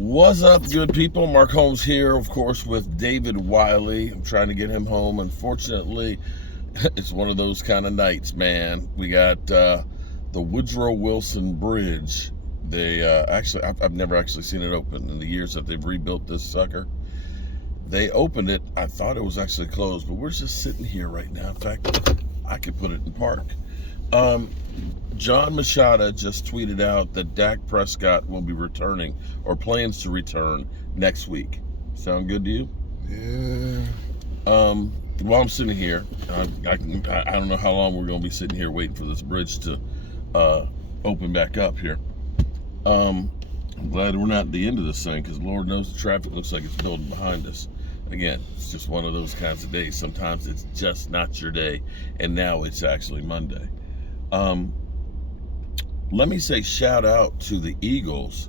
What's up, good people? Mark Holmes here, of course, with David Wiley. I'm trying to get him home. Unfortunately, it's one of those kind of nights, man. We got the Woodrow Wilson Bridge. They I've never actually seen it open in the years that they've rebuilt this sucker. They opened it. I thought it was actually closed, but we're just sitting here right now. In fact, I could put it in park. John Machada just tweeted out that Dak Prescott will be returning or plans to return next week. Sound good to you? Yeah. While I'm sitting here, I don't know how long we're going to be sitting here waiting for this bridge to open back up here. I'm glad we're not at the end of this thing because Lord knows the traffic looks like it's building behind us. Again, it's just one of those kinds of days. Sometimes it's just not your day, and now it's actually Monday. Let me say shout out to the Eagles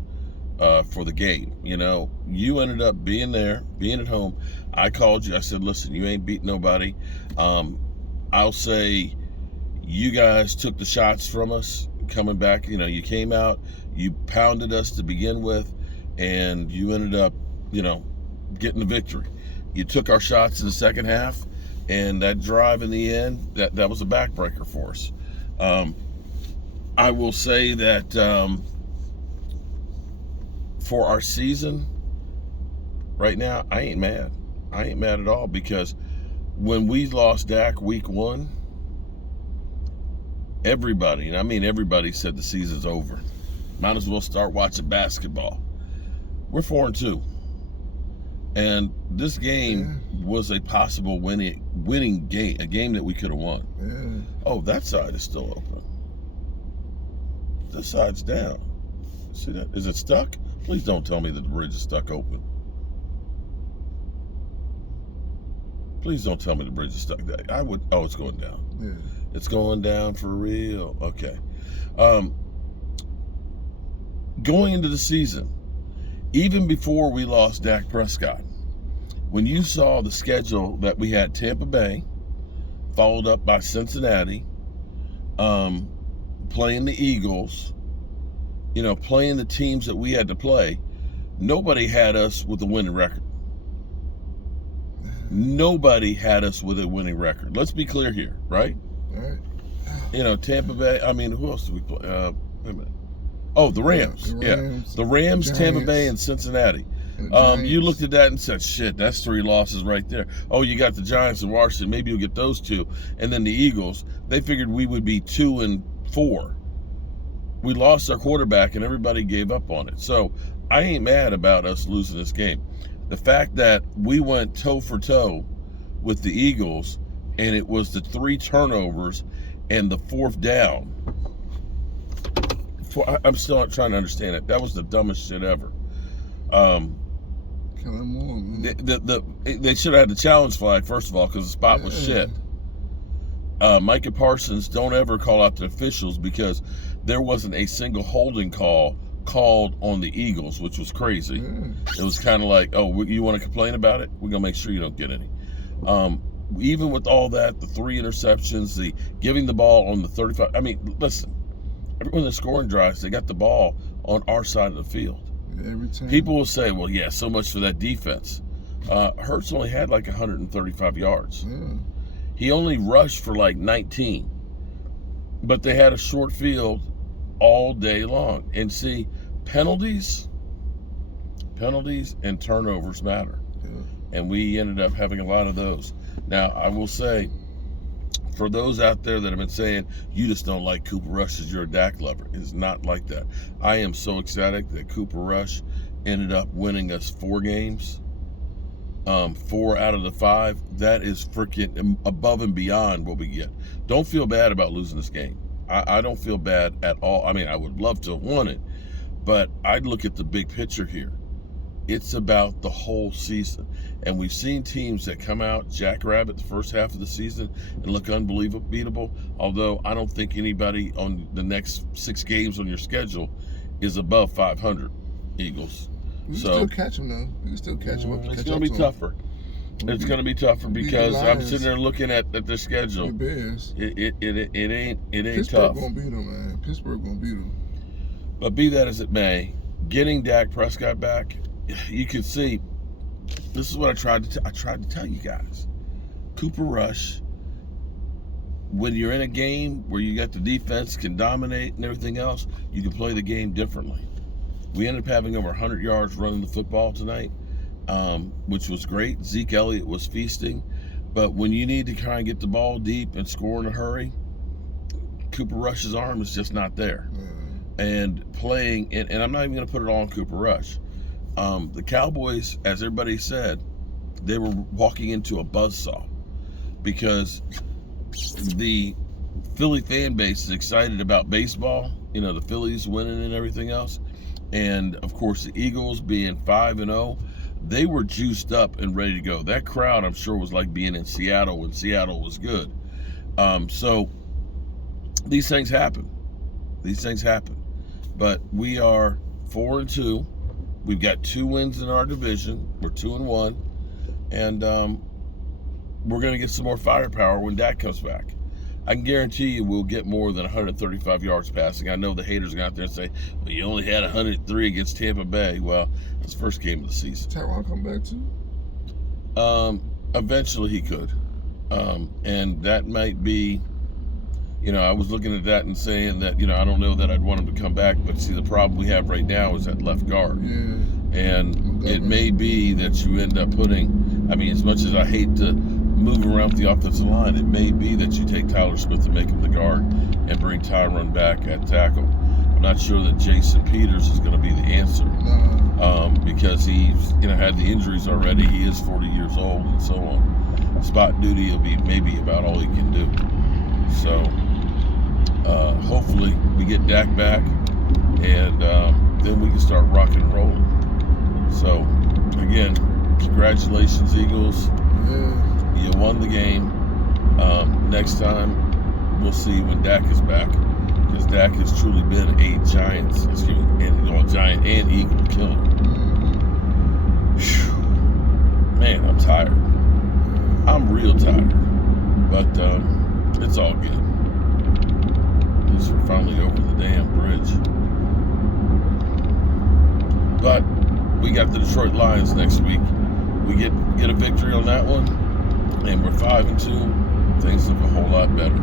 for the game. You know, you ended up being there, being at home. I called you. I said, listen, you ain't beat nobody. I'll say you guys took the shots from us coming back. You know, you came out, you pounded us to begin with, and you ended up, you know, getting the victory. You took our shots in the second half, and that drive in the end, that was a backbreaker for us. I will say that for our season right now, I ain't mad. I ain't mad at all because when we lost Dak week 1, everybody, and I mean everybody, said the season's over. Might as well start watching basketball. We're 4-2. And this game was a possible winning game, a game that we could have won. Yeah. Oh, that side is still open. This side's down. See that? Is it stuck? Please don't tell me that the bridge is stuck open. Please don't tell me the bridge is stuck. I would. Oh, it's going down. Yeah. It's going down for real. Okay. Going into the season, even before we lost Dak Prescott, when you saw the schedule that we had, Tampa Bay, followed up by Cincinnati, playing the Eagles, you know, playing the teams that we had to play, nobody had us with a winning record. Nobody had us with a winning record. Let's be clear here, right? Right. You know, Tampa Bay, I mean, who else did we play? Wait a minute. Oh, the Rams. The Rams, Giants, Tampa Bay, and Cincinnati. You looked at that and said, shit, that's 3 losses right there. Oh, you got the Giants and Washington. Maybe you'll get those 2. And then the Eagles, they figured we would be 2-4. We lost our quarterback and everybody gave up on it. So I ain't mad about us losing this game. The fact that we went toe for toe with the Eagles and it was the 3 turnovers and the 4th down. I'm still not trying to understand it. That was the dumbest shit ever. They should have had the challenge flag, first of all, because the spot was shit. Micah Parsons, don't ever call out the officials because there wasn't a single holding call called on the Eagles, which was crazy. It was kind of like, oh, you want to complain about it? We're going to make sure you don't get any. Even with all that, the 3 interceptions, the giving the ball on the 35. I mean, listen, everyone in the scoring drives, they got the ball on our side of the field. Every time. People will say, well, yeah, so much for that defense. Hurts only had like 135 yards. He only rushed for like 19. But they had a short field all day long. And see, penalties and turnovers matter. And we ended up having a lot of those. Now, I will say, for those out there that have been saying, you just don't like Cooper Rush because you're a Dak lover, it's not like that. I am so ecstatic that Cooper Rush ended up winning us 4 games. 4 out of the 5. That is freaking above and beyond what we get. Don't feel bad about losing this game. I don't feel bad at all. I mean, I would love to have won it, but I'd look at the big picture here. It's about the whole season. And we've seen teams that come out jackrabbit the first half of the season and look unbelievable, although I don't think anybody on the next 6 games on your schedule is above 500, Eagles. We can still catch them, though. We can still catch them. It's going to be tougher. It's going to be tougher because I'm sitting there looking at their schedule. The Bears. It ain't Pittsburgh tough. Pittsburgh gonna beat them, man. Pittsburgh gonna beat them. But be that as it may, getting Dak Prescott back, you could see. This is what I tried to tell you guys. Cooper Rush, when you're in a game where you got the defense can dominate and everything else, you can play the game differently. We ended up having over 100 yards running the football tonight, which was great. Zeke Elliott was feasting. But when you need to kind of get the ball deep and score in a hurry, Cooper Rush's arm is just not there. And playing, and I'm not even going to put it all on Cooper Rush. The Cowboys, as everybody said, they were walking into a buzzsaw because the Philly fan base is excited about baseball, the Phillies winning and everything else. And of course, the Eagles being 5-0, they were juiced up and ready to go. That crowd, I'm sure, was like being in Seattle when Seattle was good. So these things happen. But we are 4-2. We've got 2 wins in our division. We're 2-1, and we're going to get some more firepower when Dak comes back. I can guarantee you we'll get more than 135 yards passing. I know the haters are going out there and say, well, you only had 103 against Tampa Bay. Well, that's the first game of the season. Tyrone come back too? Eventually he could. And that might be, I was looking at that and saying that, I don't know that I'd want him to come back. But see, the problem we have right now is at left guard. Yeah. And it may be that you end up putting, as much as I hate to move around with the offensive line, it may be that you take Tyler Smith and make him the guard and bring Tyron back at tackle. I'm not sure that Jason Peters is going to be the answer because he's had the injuries already. He is 40 years old and so on. Spot duty will be maybe about all he can do. So hopefully we get Dak back and then we can start rocking and rolling. So again, congratulations, Eagles. Yeah. You won the game. Next time, we'll see when Dak is back, because Dak has truly been a giant and eagle killer. Whew. Man, I'm tired. I'm real tired, but it's all good. At least we're finally over the damn bridge. But we got the Detroit Lions next week. We get a victory on that one, and we're 5-2. Things look a whole lot better.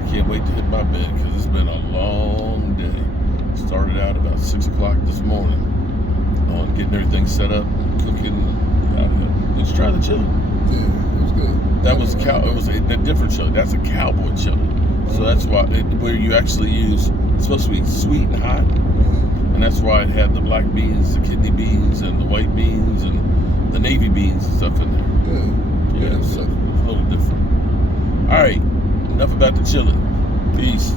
I can't wait to hit my bed because it's been a long day. Started out about 6 o'clock this morning on getting everything set up, and cooking. Let's try the chili. Yeah, it was good. That was It was a different chili. That's a cowboy chili. So that's why where you actually use. It's supposed to be sweet and hot. And that's why it had the black beans, the kidney beans, and the white beans, and the navy beans and stuff in there. Yeah, so it's a little different. All right, enough about the chili. Peace.